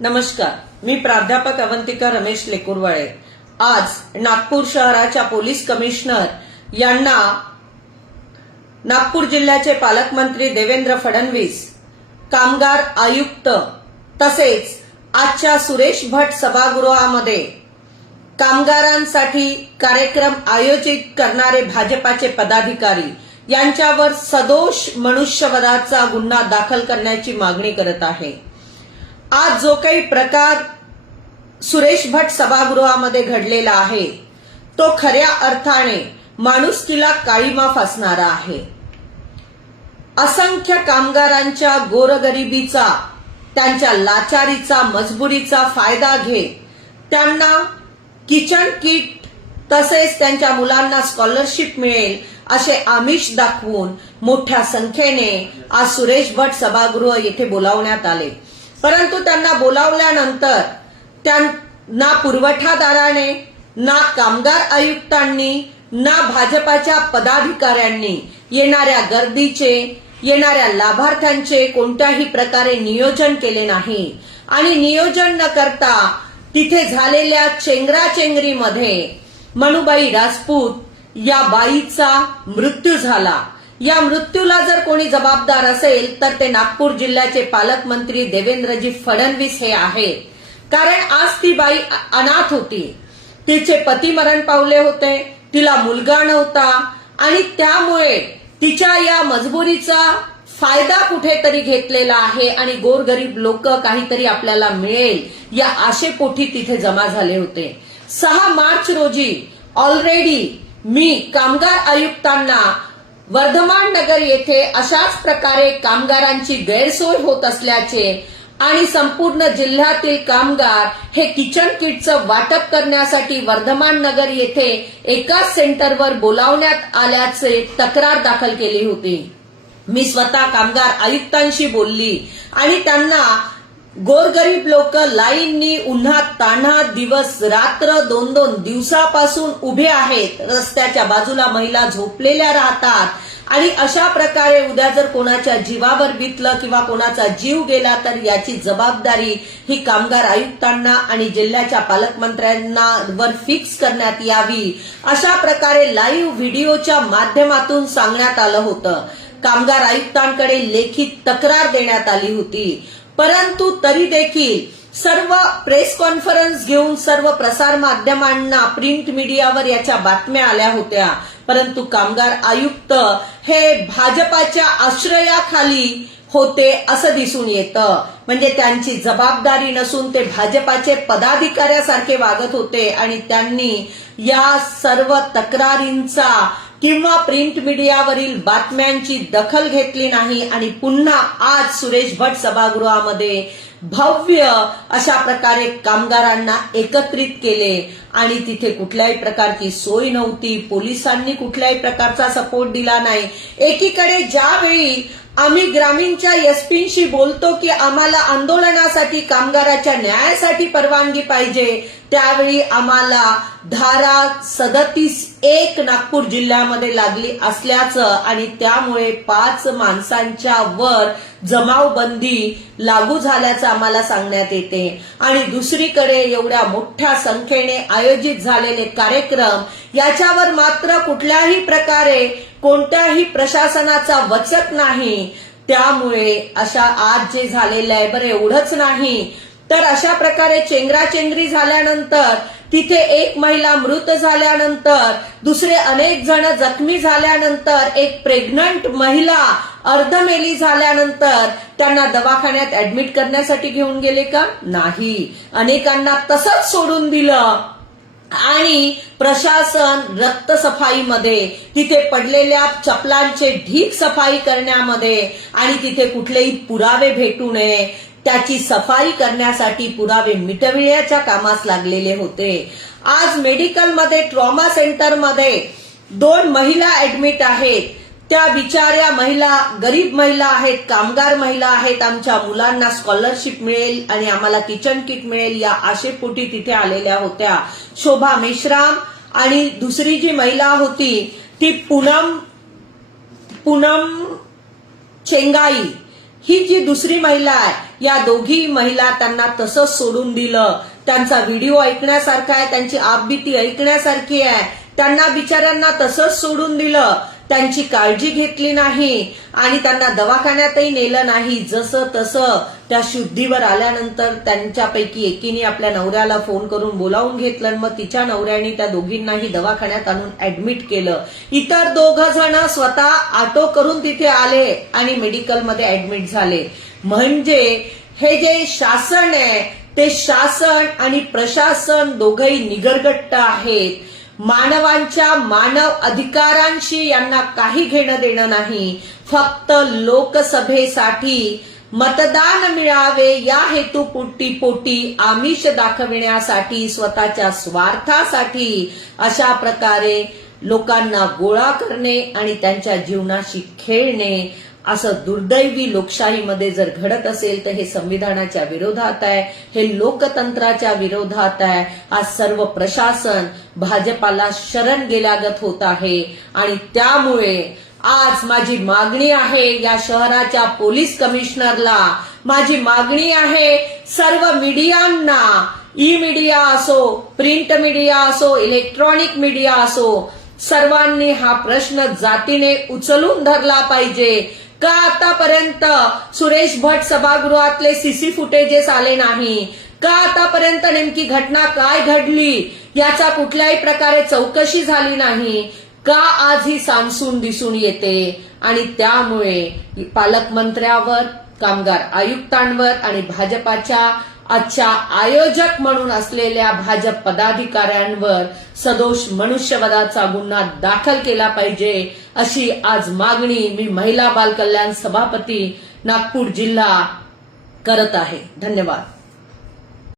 नमस्कार मी प्राध्यापक अवंतिका रमेश लेकुरवाळे. आज नागपूर शहराच्या पोलीस कमिशनर यांना नागपूर जिल्ह्याचे पालकमंत्री देवेंद्र फडणवीस कामगार आयुक्त तसेच आजच्या सुरेश भट सभागृहामध्ये कामगारांसाठी कार्यक्रम आयोजित करणारे भाजपाचे पदाधिकारी यांच्यावर सदोष मनुष्यवधाचा गुन्हा दाखल करण्याची मागणी करत आहे. आज जो काही प्रकार सुरेश भट सभागृहामध्ये घडलेला आहे तो खऱ्या अर्थाने माणुसकीला काळीमा फासणारा आहे. असंख्य कामगारांच्या गोरगरिबीचा त्यांच्या लाचारीचा मजबुरीचा फायदा घेत त्यांना किचन किट तसेच त्यांच्या मुलांना स्कॉलरशिप मिळेल असे आमिष दाखवून मोठ्या संख्येने आज सुरेश भट सभागृह येथे बोलावण्यात आले. परंतु त्यांना बोलावल्यानंतर त्यांना पुरवठादाराने ना कामगार आयुक्तांनी ना भाजपाच्या पदाधिकाऱ्यांनी येणाऱ्या गर्दीचे येणाऱ्या लाभार्थ्यांचे कोणत्याही प्रकारे नियोजन केले नाही. आणि नियोजन न करता तिथे झालेल्या चेंगराचेंगरीमध्ये मनुबाई राजपूत या बाईचा मृत्यू झाला. या मृत्यूला जर कोणी जबाबदार असेल तर ते नागपूर जिल्ह्याचे पालकमंत्री देवेंद्रजी फडणवीस हे आहे कारण आज ती बाई अनाथ होती. तिचे पती मरण पावले होते तिला मुलगा नव्हता आणि त्यामुळे तिच्या या मजबुरीचा फायदा कुठेतरी घेतलेला आहे आणि गोरगरीब लोक काहीतरी आपल्याला मिळेल या आशेपोटी तिथे जमा झाले होते. सहा मार्च रोजी ऑलरेडी मी कामगार आयुक्तांना वर्धमान नगर येथे अशाच प्रकारे कामगारांची गैरसोय होत असल्याचे आणि संपूर्ण जिल्ह्यातील कामगार हे किचन किटचं वाटप करण्यासाठी वर्धमान नगर येथे एकाच सेंटरवर बोलावण्यात आल्याचे तक्रार दाखल केली होती. मी स्वतः कामगार आयुक्तांशी बोलली आणि त्यांना गोरगरीब लोक लाईननी उन्हात तान्हात दिवस रात्र दोन दोन दिवसापासून उभे आहेत. रस्त्याच्या बाजूला महिला झोपलेल्या राहतात. आणि अशा प्रकारे उद्या जर कोणाच्या जीवावर बितलं किंवा कोणाचा जीव गेला तर याची जबाबदारी ही कामगार आयुक्तांना आणि जिल्ह्याच्या पालकमंत्र्यांना वर फिक्स करण्यात यावी. अशा प्रकारे लाईव्ह व्हिडिओच्या माध्यमातून सांगण्यात आलं होतं. कामगार आयुक्तांकडे लेखी तक्रार देण्यात आली होती. परंतु तरी देखील सर्व प्रेस कॉन्फरन्स घेऊन सर्व प्रसार माध्यमांना प्रिंट मीडियावर याच्या बातम्या आल्या होत्या. परंतु कामगार आयुक्त हे भाजपाच्या आश्रयाखाली होते असं दिसून येतं. म्हणजे त्यांची जबाबदारी नसून ते भाजपाचे पदाधिकाऱ्यासारखे वागत होते आणि त्यांनी या सर्व तक्रारींचा किंवा प्रिंट मीडियावरील बातम्यांची दखल घेतली नाही आणि पुन्हा आज सुरेश भट सभागृहामध्ये भव्य अशा प्रकारे कामगारांना एकत्रित केले. आणि तिथे कुठल्याही प्रकारची सोय नव्हती. पोलिसांनी कुठल्याही प्रकारचा सपोर्ट दिला नाही. एकीकडे ज्यावेळी आम्ही ग्रामीणच्या एसपींशी बोलतो की आम्हाला आंदोलनासाठी कामगाराच्या न्यायासाठी परवानगी पाहिजे त्यावेळी आम्हाला धारा सदतीस एक नागपूर जिल्ह्यामध्ये लागली असल्याचं आणि त्यामुळे पाच माणसांच्या वर जमावबंदी लागू झाल्याचं आम्हाला सांगण्यात येते. आणि दुसरीकडे एवढ्या मोठ्या संख्येने आयोजित झालेले कार्यक्रम याच्यावर मात्र कुठल्याही प्रकारे कोणत्याही प्रशासनाचा वचक नाही. त्यामुळे अशा आज जे झालेलं आहे बरं एवढंच नाही. तर अशा प्रकारे चेंगराचेंगरी झाल्यानंतर तिथे एक महिला मृत झाल्यानंतर दुसरे अनेक जण जखमी झाल्यानंतर एक प्रेग्नंट महिला अर्धमेली झाल्यानंतर त्यांना दवाखान्यात ऍडमिट करण्यासाठी घेऊन गेले का? नाही. अनेकांना तसंच सोडून दिलं. आणि प्रशासन रक्तसफाईमध्ये तिथे पडलेल्या चपलांचे ढीक सफाई करण्यामध्ये आणि तिथे कुठलेही पुरावे भेटू नये. त्याची सफाई करण्यासाठी पुरावे मिटविण्याच्या कामास लागलेले होते. आज मेडिकलमध्ये ट्रॉमा सेंटरमध्ये दोन महिला ऍडमिट आहेत. त्या बिचाऱ्या महिला गरीब महिला आहेत कामगार महिला आहेत. आमच्या मुलांना स्कॉलरशिप मिळेल आणि आम्हाला किचन किट मिळेल. या आशेपोटी तिथे आलेल्या होत्या. शोभा मेश्राम आणि दुसरी जी महिला होती ती पूनम पूनम चेंगाई. ही जी दुसरी महिला आहे या दोघी महिला त्यांना तसंच सोडून दिलं. त्यांचा व्हिडिओ ऐकण्यासारखा आहे त्यांची आपबीती ऐकण्यासारखी आहे. त्यांना बिचाऱ्यांना तसंच सोडून दिलं. त्यांची काळजी घेतली नाही आणि त्यांना दवाखान्यातही नेलं नाही. जसं तसं त्या शुद्धीवर आल्यानंतर त्यांच्यापैकी एकीने आपल्या नवऱ्याला फोन करून बोलावून घेतलं आणि मग तिच्या नवऱ्याने त्या दोघींनाही दवाखान्यात आणून ऍडमिट केलं. इतर दोघ जण स्वतः ऑटो करून तिथे आले आणि मेडिकलमध्ये ऍडमिट झाले. म्हणजे हे जे शासन आहे ते शासन आणि प्रशासन दोघही निगरगट्ट आहेत. मानवांच्या मानव अधिकारांशी यांना काही घेणं देणं नाही. फक्त लोकसभेसाठी मतदान मिळावे या हेतूपुटी पोटी आमिष दाखविण्यासाठी स्वतःच्या स्वार्थासाठी अशा प्रकारे लोकांना गोळा करणे आणि त्यांच्या जीवनाशी खेळणे असं दुर्दैवी लोकशाहीमध्ये जर घडत असेल तर हे संविधानाच्या विरोधात आहे हे लोकतंत्राच्या विरोधात आहे. आज सर्व प्रशासन भाजपाला शरण गेल्यागत होत आहे आणि त्यामुळे आज माझी मागणी आहे या शहराच्या पोलीस कमिशनरला. माझी मागणी आहे सर्व मीडियांना. ई मीडिया असो प्रिंट मीडिया असो इलेक्ट्रॉनिक मीडिया असो सर्वांनी हा प्रश्न जातीने उचलून धरला पाहिजे. का आतापर्यंत सुरेश भट सभागृहातले सीसी फुटेजेस आले नाही? का आतापर्यंत नेमकी घटना काय घडली? याचा कुठल्याही प्रकारे चौकशी झाली नाही. का आज ही सामसून दिसून येते? आणि त्यामुळे पालकमंत्र्यावर कामगार आयुक्तांवर आणि भाजपाच्या आजच्या आयोजक म्हणून असलेल्या भाजप पदाधिकाऱ्यांवर सदोष मनुष्यवधाचा गुन्हा दाखल केला पाहिजे अशी आज मागणी मी महिला बाल कल्याण सभापती नागपूर जिल्हा करत आहे. धन्यवाद.